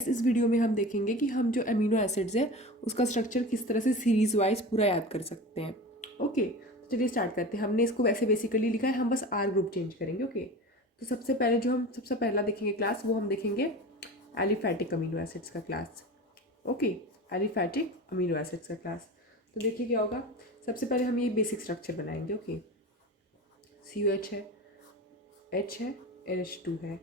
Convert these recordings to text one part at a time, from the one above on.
इस वीडियो में हम देखेंगे कि हम जो अमीनो एसिड्स है उसका स्ट्रक्चर किस तरह से सीरीज वाइज पूरा याद कर सकते हैं। ओके, तो चलिए स्टार्ट करते हैं। हमने इसको वैसे बेसिकली लिखा है, हम बस आर ग्रुप चेंज करेंगे। ओके, तो सबसे पहले जो हम सबसे पहला देखेंगे क्लास, वो हम देखेंगे एलिफैटिक अमीनो एसिड्स का class. Okay, aliphatic amino acids का क्लास। तो देखिए क्या होगा। सबसे पहले हम ये बेसिक स्ट्रक्चर बनाएंगे। ओके, COH है, H है, NH2 है।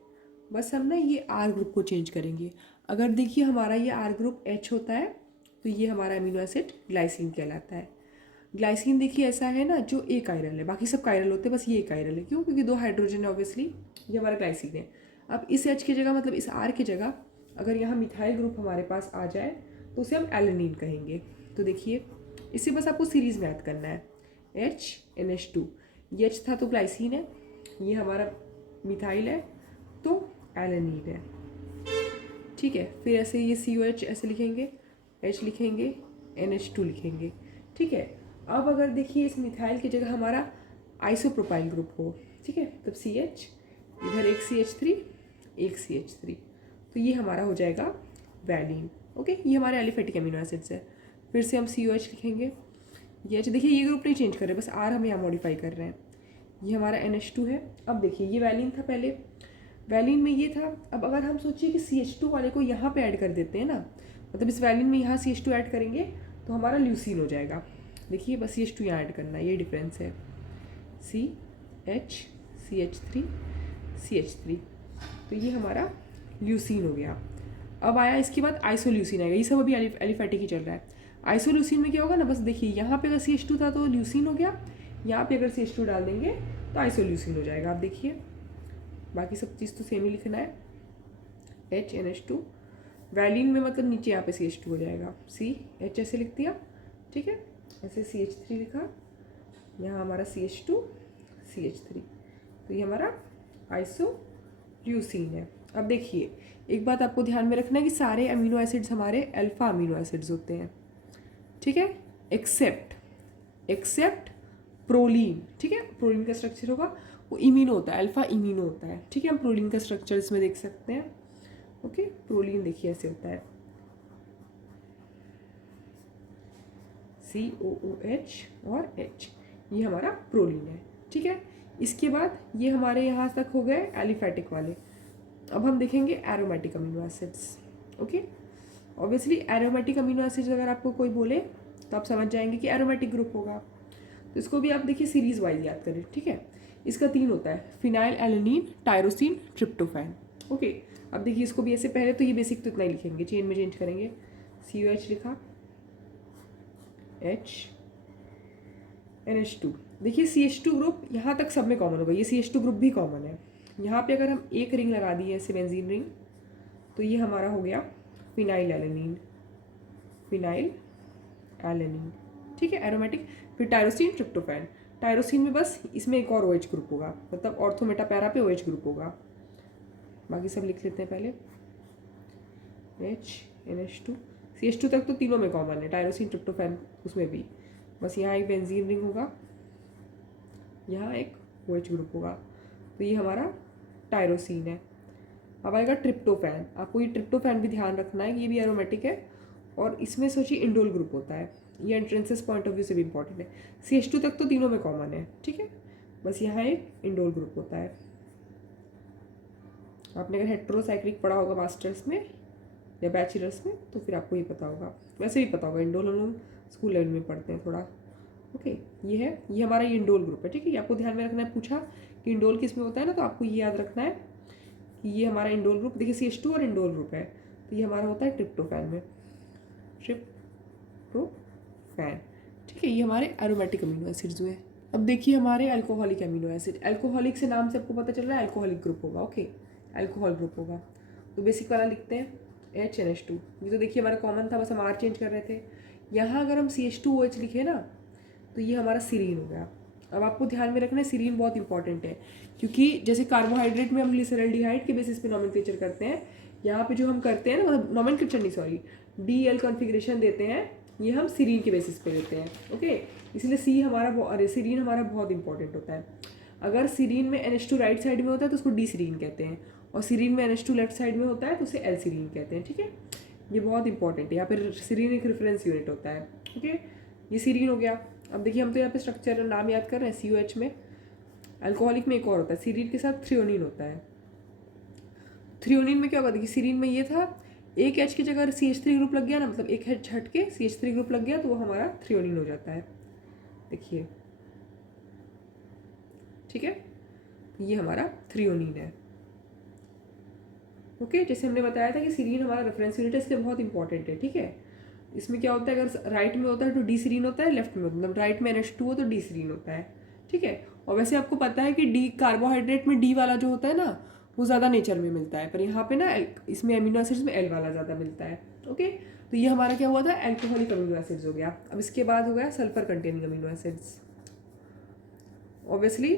बस हम ना ये आर ग्रुप को चेंज करेंगे। अगर देखिए हमारा ये आर ग्रुप H होता है तो ये हमारा अमीनो एसिड ग्लाइसिन कहलाता है। ग्लाइसिन देखिए ऐसा है ना जो एक आयरल है, बाकी सब कायरल होते हैं, बस ये एक आयरल है। क्यों? क्योंकि 2 हाइड्रोजन है ऑब्वियसली, ये हमारा ग्लाइसिन है। अब इस H की जगह, मतलब इस R की जगह अगर यहाँ मिथाइल ग्रुप हमारे पास आ जाए तो उसे हम एलेनिन कहेंगे। तो देखिए इसे बस आपको सीरीज में याद करना है, HNH2। ये H था तो ग्लाइसिन है, ये हमारा मिथाइल है तो एलेनिन है। ठीक है, फिर ऐसे ये COH ऐसे लिखेंगे, H लिखेंगे, NH2 लिखेंगे। ठीक है, अब अगर देखिए इस मिथाइल की जगह हमारा आइसोप्रोपाइल ग्रुप हो, ठीक है, तब CH, इधर एक CH3, एक CH3, तो ये हमारा हो जाएगा वैलिन। ओके, ये हमारे एलिफेटिक अमीनो एसिड्स है। फिर से हम COH लिखेंगे, ये H, देखिए ये ग्रुप नहीं चेंज कर रहे, बस R हम यहाँ मॉडिफाई कर रहे हैं। ये हमारा NH2 है। अब देखिए ये वैलिन था पहले, वैलिन में ये था। अब अगर हम सोचिए कि CH2 वाले को यहाँ पे ऐड कर देते हैं ना, मतलब इस वैलिन में यहाँ CH2 ऐड करेंगे तो हमारा ल्यूसीन हो जाएगा। देखिए बस CH2 यहाँ ऐड करना है, ये डिफरेंस है। CH, CH3, CH3, तो ये हमारा ल्यूसीन हो गया। अब आया इसके बाद आइसोल्यूसिन आएगा। ये सब अभी एलिफैटिक ही चल रहा है। आइसोल्यूसिन में क्या होगा ना, बस देखिए यहाँ पे अगर CH2 था तो ल्यूसीन हो गया, यहाँ पे अगर CH2 डाल देंगे तो आइसोल्यूसिन हो जाएगा। आप देखिए बाकी सब चीज़ तो सेम ही लिखना है, HNH2। वैलिन में मतलब नीचे यहाँ पे CH2 हो जाएगा, CH ऐसे लिख दिया। ठीक है, ऐसे CH3 लिखा, यहाँ हमारा CH2, CH3, तो ये हमारा आइसोल्यूसिन है। अब देखिए एक बात आपको ध्यान में रखना है कि सारे अमीनो एसिड्स हमारे अल्फा अमीनो एसिड्स होते हैं। ठीक है, एक्सेप्ट प्रोलीन। ठीक है, प्रोलीन का स्ट्रक्चर होगा वो इमीनो होता है, अल्फा इमीनो होता है। ठीक है, हम प्रोलीन का स्ट्रक्चर इसमें देख सकते हैं। ओके, प्रोलीन देखिए ऐसे होता है, COOH और H, ये हमारा प्रोलीन है। ठीक है, इसके बाद ये हमारे यहाँ तक हो गए एलिफैटिक वाले। अब हम देखेंगे aromatic amino acids. Okay, obviously aromatic amino acids अगर आपको कोई बोले तो आप समझ जाएंगे कि एरोमेटिक ग्रुप होगा। तो इसको भी आप देखिए सीरीज वाइज याद करें। ठीक है, इसका 3 होता है, phenyl alanine, tyrosine, tryptophan. Okay, अब देखिए इसको भी ऐसे, पहले तो ये बेसिक तो इतना ही लिखेंगे, चेन में चेंज करेंगे। COH लिखा, H, NH2। देखिए CH2 ग्रुप यहाँ तक सब में कॉमन होगा, ये CH2 ग्रुप भी कॉमन है। यहाँ पे अगर हम एक रिंग लगा दी है ऐसे बेंजीन रिंग, तो ये हमारा हो गया फिनाइल एलेनिन, फिनाइल एलेनिन। ठीक है, एरोमेटिक। फिर टायरोसिन, ट्रिप्टोफैन। टायरोसिन में बस इसमें एक और OH ग्रुप होगा, मतलब ऑर्थो मेटा पैरा पे OH ग्रुप होगा। बाकी सब लिख लेते हैं पहले, H, NH2, CH2 तक तो तीनों में कॉमन है, टायरोसिन, ट्रिप्टोफैन उसमें भी। बस यहाँ एक बेंजीन रिंग होगा, यहाँ एक OH ग्रुप होगा, तो ये हमारा टायरोसिन है। अब आएगा ट्रिप्टोफैन। आपको ये ट्रिप्टोफैन भी ध्यान रखना है, ये भी एरोमेटिक है और इसमें सोचिए इंडोल ग्रुप होता है। ये एंट्रेंसेस पॉइंट ऑफ व्यू से भी इंपॉर्टेंट है। CH2 तक तो तीनों में कॉमन है। ठीक है, बस यहाँ एक इंडोल ग्रुप होता है। आपने अगर हेट्रोसाइक्लिक पढ़ा होगा मास्टर्स में या बैचलर्स में तो फिर आपको ये पता होगा, वैसे भी पता होगा, इंडोल हम लोग स्कूल लेवल में पढ़ते हैं थोड़ा। ओके, ये है, ये हमारा ये इंडोल ग्रुप है। ठीक है, ये आपको ध्यान में रखना है। पूछा कि इंडोल किस में होता है ना, तो आपको ये याद रखना है कि ये हमारा इंडोल ग्रुप, देखिए CH2 और इंडोल ग्रुप है, तो ये हमारा होता है ट्रिप्टोफैन में, ट्रिप्टोफैन। ठीक है, ये हमारे एरोमेटिक अमीनो एसिड्स हुए। अब देखिए हमारे अल्कोहलिक अमीनो एसिड, अल्कोहलिक से नाम से आपको पता चल रहा है अल्कोहलिक ग्रुप होगा। ओके, अल्कोहल ग्रुप होगा। तो बेसिक वाला लिखते हैं, HNH2। ये तो देखिए हमारा कॉमन था, बस हम R चेंज कर रहे थे। यहाँ अगर हम CH2OH लिखे ना तो ये हमारा सीरीन हो गया। अब आपको ध्यान में रखना है सीरीन बहुत इंपॉर्टेंट है, क्योंकि जैसे कार्बोहाइड्रेट में हम ग्लिसरॉल्डिहाइड के बेसिस पे नॉमेनक्लेचर करते हैं, यहाँ पे जो हम करते हैं ना, मतलब नॉमेनक्लेचर नहीं सॉरी, DL कॉन्फ़िगरेशन देते हैं, ये हम सीरीन के बेसिस पे देते हैं। ओके, इसलिए सीरीन हमारा बहुत इंपॉर्टेंट होता है। अगर सीरीन में NH2 राइट साइड में होता है तो उसको डी सीरीन कहते हैं, और सीरीन में NH2 लेफ्ट साइड में होता है तो उसे एल सीरीन कहते हैं, ठीक है। ये बहुत इंपॉर्टेंट है, यहाँ पे सीरीन एक रेफरेंस यूनिट होता है, ओके। ये सीरीन हो गया। अब देखिए हम तो यहाँ पे स्ट्रक्चर नाम याद कर रहे हैं, COH में। अल्कोहलिक में एक और होता है, सीरीन के साथ थ्रियोनिन होता है। थ्रियोनिन में क्या होगा, देखिए सीरीन में ये था, एक H की जगह CH3 ग्रुप लग गया ना, मतलब एक H हट के CH3 ग्रुप लग गया तो वो हमारा थ्रियोनिन हो जाता है, देखिए, ठीक है। ये हमारा थ्रियोनिन है, ओके। जैसे हमने बताया था कि सीरीन हमारा रेफरेंस यूनिट है, इसलिए बहुत इंपॉर्टेंट है, ठीक है। इसमें क्या होता है, अगर राइट में होता है तो डी सीरीन होता है, लेफ्ट में मतलब राइट में NH2 हो तो डी सीरीन होता है, ठीक है। और वैसे आपको पता है कि डी कार्बोहाइड्रेट में डी वाला जो होता है ना वो ज़्यादा नेचर में मिलता है, पर यहाँ पे ना इसमें अमीनो एसिड्स में एल वाला ज़्यादा मिलता है, ओके। तो ये हमारा क्या हुआ था, एल्कोहलिक अमीनो एसिड्स हो गया। अब इसके बाद हो गया sulphur containing amino acids. Obviously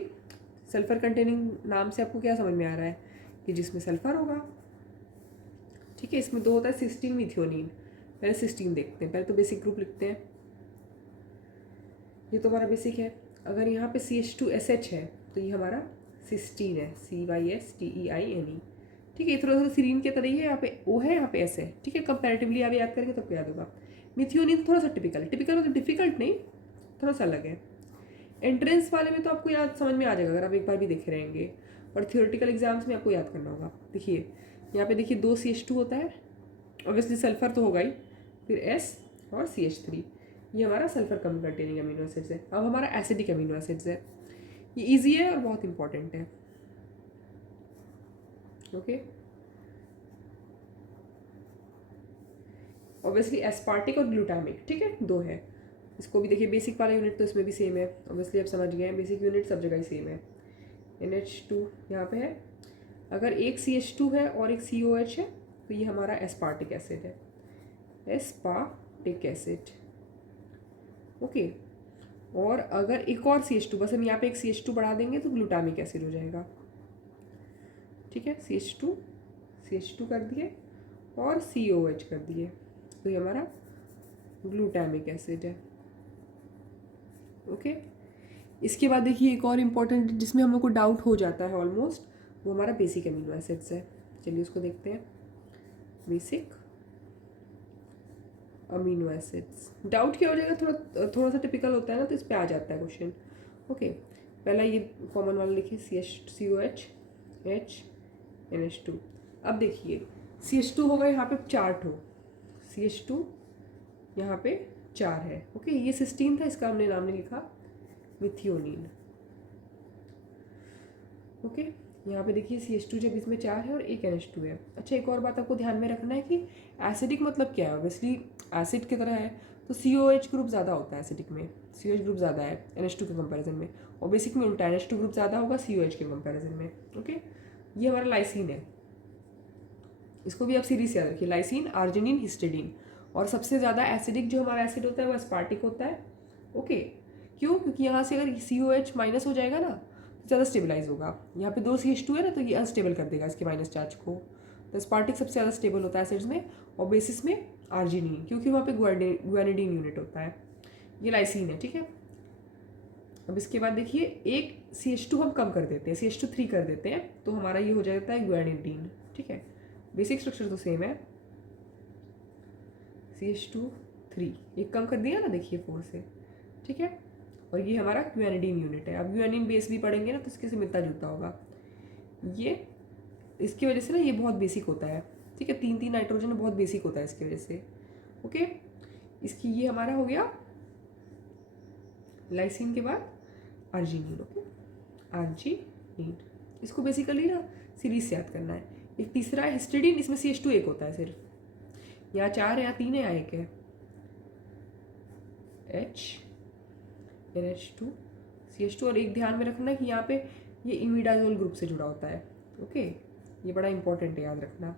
sulphur containing नाम से आपको क्या समझ में आ रहा है कि जिसमें सल्फर होगा, ठीक है। इसमें दो होता है, सिस्टीन मिथियोनिन। पहले सिस्टीन देखते हैं, पहले तो बेसिक ग्रुप लिखते हैं। ये तो हमारा बेसिक है। अगर यहाँ पे CH2SH है तो ये हमारा सिस्टीन है, CYSTEINE, ठीक है। ये थोड़ा सा सीरीन के तरह ही है, यहाँ पे O है, यहाँ पे S है, ठीक है। कंपैरेटिवली आप याद करेंगे तब याद होगा। मिथियोनिन थोड़ा सा टिपिकल है, टिपिकल मतलब डिफिकल्ट नहीं, थोड़ा सा अलग है। एंट्रेंस वाले में तो आपको याद समझ में आ जाएगा अगर आप एक बार भी देखे रहेंगे, और थियोरेटिकल एग्जाम्स में आपको याद करना होगा। देखिए यहाँ पे देखिए 2 CH2 होता है, ऑब्वियसली सल्फर तो होगा ही, फिर S और CH3, ये हमारा सल्फर कम कंटेनिंग अमीनो एसिड्स है। अब हमारा एसिडिक अमीनो एसिड्स है, ये इजी है और बहुत इंपॉर्टेंट है, ओके। ऑब्वियसली एस्पार्टिक और ग्लूटामिक, ठीक है, दो है। इसको भी देखिए बेसिक वाला यूनिट तो इसमें भी सेम है, ऑब्वियसली आप समझ गए हैं, बेसिक यूनिट सब जगह ही सेम है। NH2 यहाँ पे है, अगर एक CH2 है और एक COH है तो ये हमारा एस्पार्टिक एसिड है, एस्पार्टिक एसिड, ओके। और अगर एक और CH2, बस हम यहाँ पे एक CH2 बढ़ा देंगे तो ग्लूटामिक एसिड हो जाएगा, ठीक है। CH2 कर दिए और COH कर दिए तो ये हमारा ग्लूटामिक एसिड है, ओके। इसके बाद देखिए एक और इम्पॉर्टेंट जिसमें हम लोग को डाउट हो जाता है ऑलमोस्ट, वो हमारा बेसिक अमीनो एसिड्स है। चलिए उसको देखते हैं, बेसिक अमीनो एसिड्स। डाउट क्या हो जाएगा, थोड़ा सा टिपिकल होता है ना, तो इस पे आ जाता है क्वेश्चन, ओके। पहला ये कॉमन वाला लिखिए, COH H NH2। अब देखिए CH2 होगा यहाँ पे 4 ठो, CH2 यहाँ पे 4 है, ओके। ये सिस्टीन था, इसका हमने नाम नहीं लिखा, मिथियोनिन, ओके। यहाँ पे देखिए CH2 जब इसमें 4 है और एक NH2 है। अच्छा एक और बात आपको ध्यान में रखना है कि एसिडिक मतलब क्या है, ऑब्वियसली एसिड की तरह है तो COH ग्रुप ज़्यादा होता है एसिडिक में, COH ग्रुप ज़्यादा है NH2 के कंपैरिजन में, और बेसिक में उल्टा NH2 ग्रुप ज़्यादा होगा COH के कंपैरिजन में, ओके। ये हमारा लाइसिन है, इसको भी आप सीरीज याद रखिए, लाइसिन, आर्जिनिन, हिस्टिडीन। और सबसे ज़्यादा एसिडिक जो हमारा एसिड होता है वो एस्पार्टिक होता है, ओके। क्यों, क्योंकि यहाँ से अगर COH माइनस हो जाएगा ना तो ज़्यादा स्टेबलाइज होगा। यहाँ पे 2 CH2 है ना तो ये अनस्टेबल कर देगा इसके माइनस चार्ज को, तो एस्पार्टिक सबसे ज़्यादा स्टेबल होता है एसिड्स में, और बेसिस में आर्जिनिन, क्योंकि वहाँ पे ग्वानिडीन यूनिट होता है। ये लाइसिन है, ठीक है। अब इसके बाद देखिए एक CH2 हम कम कर देते हैं, CH2 3 कर देते हैं तो हमारा ये हो जाता है ग्वानिडीन, ठीक है। बेसिक स्ट्रक्चर तो सेम है, CH2 3 एक कम कर दिया ना, देखिए 4 से, ठीक है। और ये हमारा ग्वानिडीन यूनिट है। अब ग्वानिडीन बेस भी पढ़ेंगे ना तो इसके से मिलता जुलता होगा, ये इसकी वजह से ना ये बहुत बेसिक होता है, ठीक है। 3 नाइट्रोजन बहुत बेसिक होता है इसकी वजह से, ओके। इसकी ये हमारा हो गया लाइसिन के बाद आर्जिनिन, ओके, आर्जिनिन। इसको बेसिकली ना सीरीज से याद करना है। एक तीसरा है हिस्टिडीन, इसमें CH2 एक होता है सिर्फ, यहाँ 4 है, यहाँ 3 है, यहाँ 1 है, NH2 CH2। और एक ध्यान में रखना है कि यहाँ पे ये इमिडाजोल ग्रुप से जुड़ा होता है, ओके। ये बड़ा इंपॉर्टेंट है, याद रखना,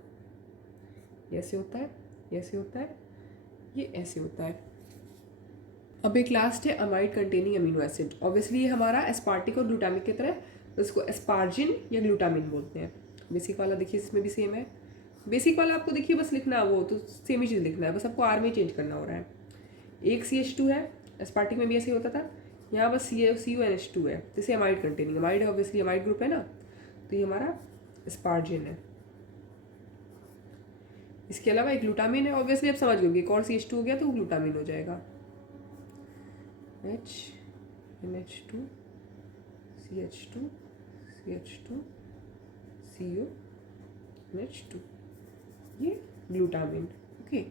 ये ऐसे होता है, ये ऐसे होता है, ये ऐसे होता है। अब एक लास्ट है amide containing amino acid. Obviously ये हमारा एस्पार्टिक और ग्लूटामिक की तरह, तो इसको एस्पार्जिन या ग्लूटामिन बोलते हैं। बेसिक वाला देखिए इसमें भी सेम है, बेसिक वाला आपको देखिए बस लिखना, वो तो सेम ही चीज़ लिखना है, बस आपको आर में चेंज करना हो रहा है। एक CH2 है, एस्पार्टिक में भी ऐसे ही होता था, यहाँ बस CONH2 है, जैसे अमाइड कंटेनिंग, अमाइड है ऑब्वियसली, अमाइड ग्रुप है ना, तो ये हमारा एस्पार्जिन है, इसके अलावा एक ग्लूटामिन है, ऑब्वियसली आप समझ गए कौन CH2 हो गया तो ग्लूटामिन हो जाएगा। H NH2 CH2 CH2 CO NH2, ये ग्लूटामिन। ओके,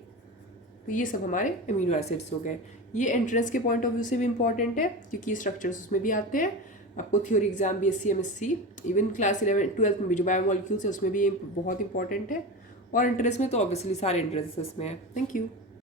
तो ये सब हमारे अमीनो एसिड्स हो गए। ये एंट्रेंस के पॉइंट ऑफ व्यू से भी इंपॉर्टेंट है क्योंकि स्ट्रक्चर्स उसमें भी आते हैं। आपको theory exam BSc MSc even class 11 12 में भी जो बायोमोलिक्यूल्स है उसमें भी ये बहुत इंपॉर्टेंट है। और एंट्रेंस में तो ऑब्वियसली सारे एंट्रेंसेस में है। Thank you.